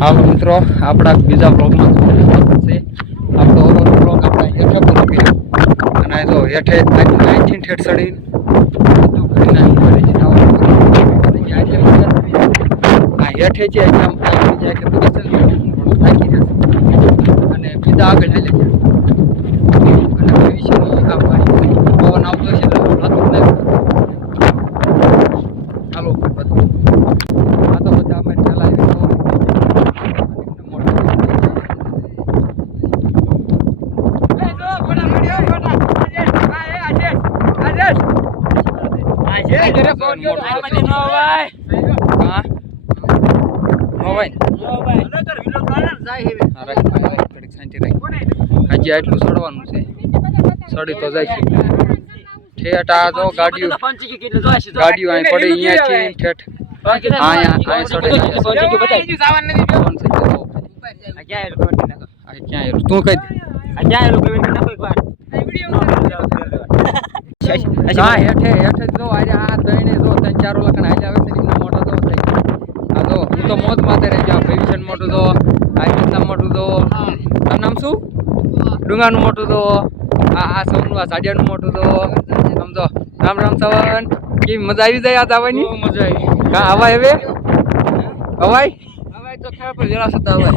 હાલો મિત્રો, આપણા બીજા બ્લોગમાં સ્વાગત છે. આપણો ઓલો બ્લોગ આપણે હેઠે પૂરો કર્યો અને જો હેઠે 19 ઠેઠ સડી બધું કરી નાખ્યું હેઠે છે એમ જાય કે પૂરી ચાલી થાકી જશે અને બીજા આગળ ચાલી જાય અને ભવિષ્યની આ પાણી પવન આવતો છે એટલે હતું નહીં. ચાલો બધું આ તો બધા અમે ચલાવી હજી આટલું સડવાનું છે. સડી તો જાય છે ઠેઠ. આ જો ગાડીઓ અહીં પડી અહીંયાથી ઠેઠ અહીંયા સડે ક્યાં તું કઈ હેઠે હેઠે જો આ દઈને જો 3-4 લખણ હાલ આવે છે મોટો તો થઈ આ જો હું તો મોત માથે રહી જાઉં. ભવિષ્ય મોટું તો આ મોટું તો નામ શું ડુંગાનું મોટું તો આ સૌનું આ સાડિયાનું મોટું તો સમજો. રામ રામ સવન કેવી મજા આવી જાય યાદ આવવાની? મજા આવી. કા હવાય હવે હવાય તો ખબર પડે જરા સતા હવાય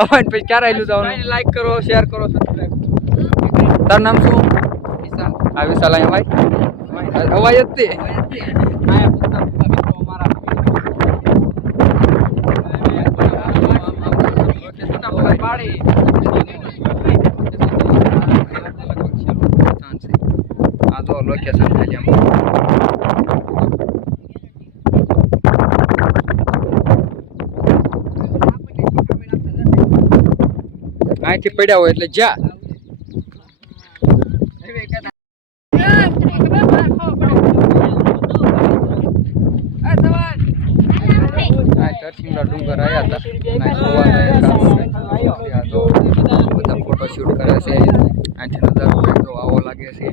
હવાય પછી ક્યારે આવેલું જવાનું? લાઈક કરો, શેર કરો, સબસ્ક્રાઇબ. તારું નામ શું? વિશાલ. હા વિશાલ. અહીંયા હવાય જ તે લોકેશન ખાલી અહીંથી પડ્યા હોય એટલે જા ડુંગર આવ્યા હતા બધા ફોટો શૂટ કરે છે. અહીંથી નજારો તો આવો લાગે છે.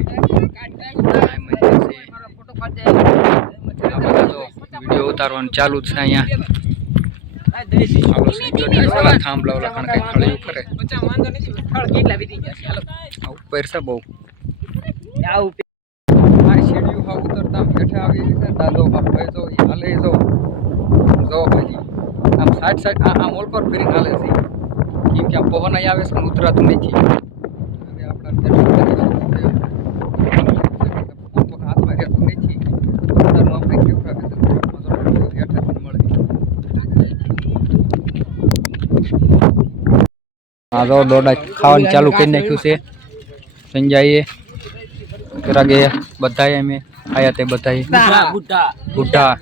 વિડીયો ઉતારવાનું ચાલુ જ છે. અહીંયા થાંભલા ઓલા કઈ ખળ્યું કરે ઉપર છે બહુ શેડ્યું હા ઉતરતા બેઠા આવી છે. દાદો બાપુ જો હાલે જો હજી આમ સાઈડ આ મોલ પર ફરીને હાલે છે કેમ કે આ પવન અહીં આવે છે પણ ઉતરાતું નથી. હવે આપણા હાથમાં રહેતું નથી. આપણે કેવું રાખે હેઠળ મળે. હા તો દોડા ખાવાનું ચાલુ કરી નાખ્યું છે. સંજયે રાગે બધાએ અમે આયા તે બધાએ બુઢા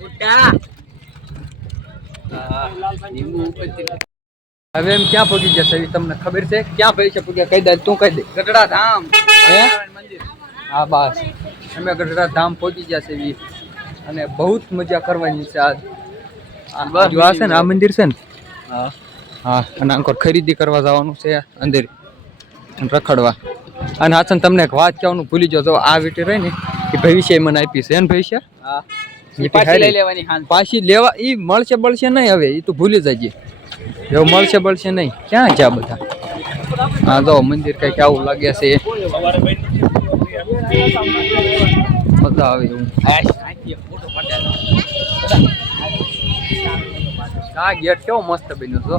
હવે એમ ક્યાં પહોંચી જશે તમને ખબર છે? ક્યાં ભાઈ છે પૂગ્યા? કહી દે તું, કહી દે. ગઢડા ધામ મંદિર. હા બસ અમે ગઢડા ધામ પહોંચી ગયા છે અને બહુ જ મજા કરવાની છે. આજ આ છે ને આ મંદિર છે ને હા અને અંકોર ખરીદી કરવા જવાનું છે અંદર રખડવા. અને હાસન તમને એક વાત કહેવાનું ભૂલી જાઓ. આ વીટી રહી ને એ ભવિષ્ય મને આપી છે ને ભવિષ્ય પાછી લેવા ઈ મળશે બળશે નહીં. હવે એ તો ભૂલી જજે. એવું મળશે બળશે નહીં. ક્યાં છે આ બધા? હા તો મંદિર કઈક આવું લાગે છે. મજા આવે એવું. આ ગેટ કેવો મસ્ત બન્યો છો.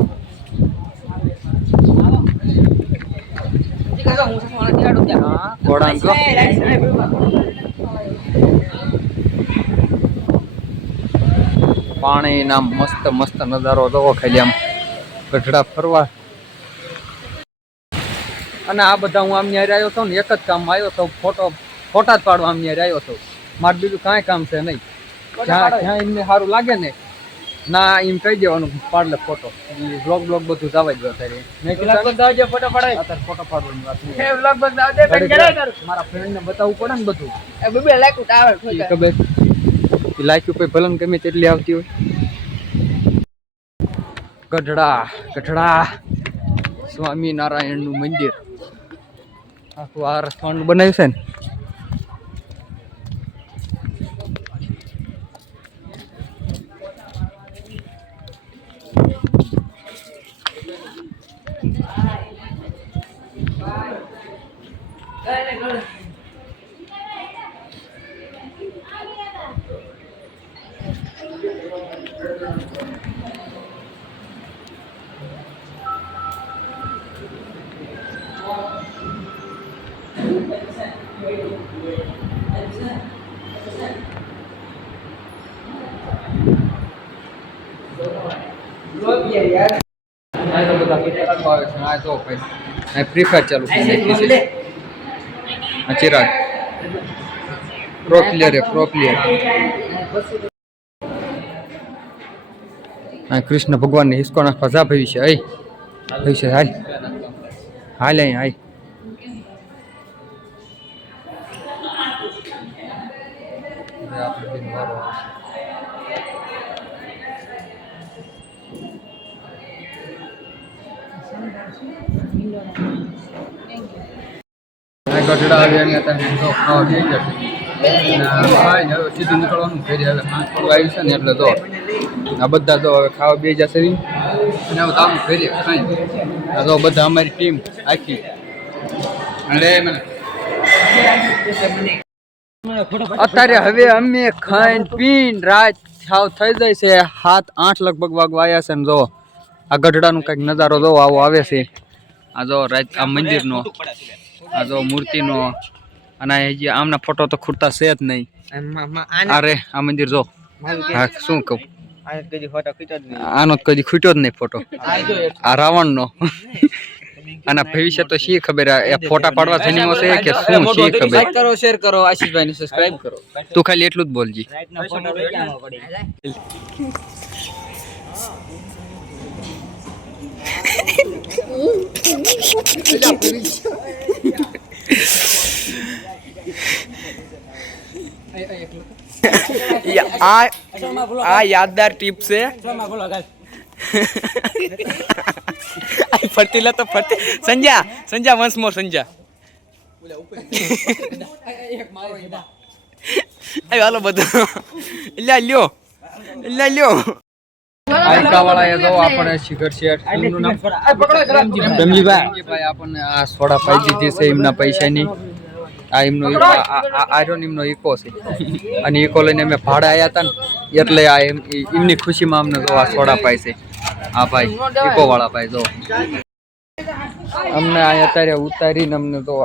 પાણી ના મસ્ત મસ્ત નજારો જોવો ખાલી આમ ગઢડા ફરવા. અને આ બધા હું આમ ન્યારે આવ્યો હતો ને એક જ કામ આવ્યો હતો, ફોટા જ પાડવા આમ ન્યારે આવ્યો હતો. મારે બીજું કાંઈ કામ છે નહીં. જ્યાં એમને સારું લાગે ને ના એમ કહી દેવાનું પાડલે ફોટો. બ્લોગ બધું જવા જ અત્યારે ફોટો પાડવાની વાત મારા ફ્રેન્ડ ને બતાવવું પડે ને બધું. ખબર લાઈક ઉપર ભલન ગમે તેટલી આવતી હોય. ગઢડા સ્વામિનારાયણ નું મંદિર આખું આ રસ્તાનું બનાવ્યું છે ને. આ તો બધા કેટલાક આવે છે આ તો ભાઈ આ ફ્રી ફાયર ચાલુ થઈ નાખી છે આ ચિરાગ પ્રો પ્લેયર આ કૃષ્ણ ભગવાનને હિસકો નાખવા જા ભવિષ્ય હાલ હાલ અહીં હાલ ગઢડા આવ્યા હતા તો ખાવા થઈ જશે સીધું નીકળવાનું ફેરી હવે આવી છે ને એટલે તો આ બધા તો હવે ખાવા બે જશે અને હવે તો આમ ફેરી કાંઈ આ તો બધા અમારી ટીમ આખી અરે મને અત્યારે હવે અમે ખાઈને પીને રાત થાવ થઈ જાય છે 7-8 લગભગ વાગવા આવ્યા છે ને જો આ ગઢડાનું કંઈક નજારો જો આવો આવે છે આ જો રાત આ મંદિરનો આ જો મૂર્તિનો અને હજી આમના ફોટો તો ખૂટતા છે જ નહીં અરે આ મંદિર જો હા શું કહું આનો કદી ખૂટ્યો જ નહીં ફોટો આ રાવણનો અને ભવિષ્ય તો શી ખબર એ ફોટા પાડવા થઈને છે કે શું શી ખબર લાઈક કરો શેર કરો આશીષભાઈને સબસ્ક્રાઇબ કરો તું ખાલી એટલું જ બોલજી આ યાદગાર ટીપ છે ફરતી લે તો ફરતી સંજા વન્સ મોર સંજા હાલો બધું લ્યો આઈકાવાળા એ જો આપણે શિખર શેઠ એમનું નામ રમજીભાઈ આપણને આ સોડા પાઈ દીધી છે એમના પૈસાની આ એમનો આર્યોન એમનો ઇકો છે અને ઇકો લઈને અમે ભાડા આવ્યા હતા ને એટલે આ એમની ખુશીમાં અમને જો આ સોડા પાય છે હા ભાઈ ઇકો વાળા ભાઈ જો અમને આ અત્યારે ઉતારીને અમને તો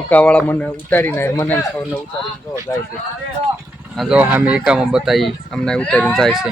ઇકા વાળા મને ઉતારીને મને સૌને ઉતારીને જો જાય છે આ જો અમે એકામાં બતાવી અમને ઉતારીને જાય છે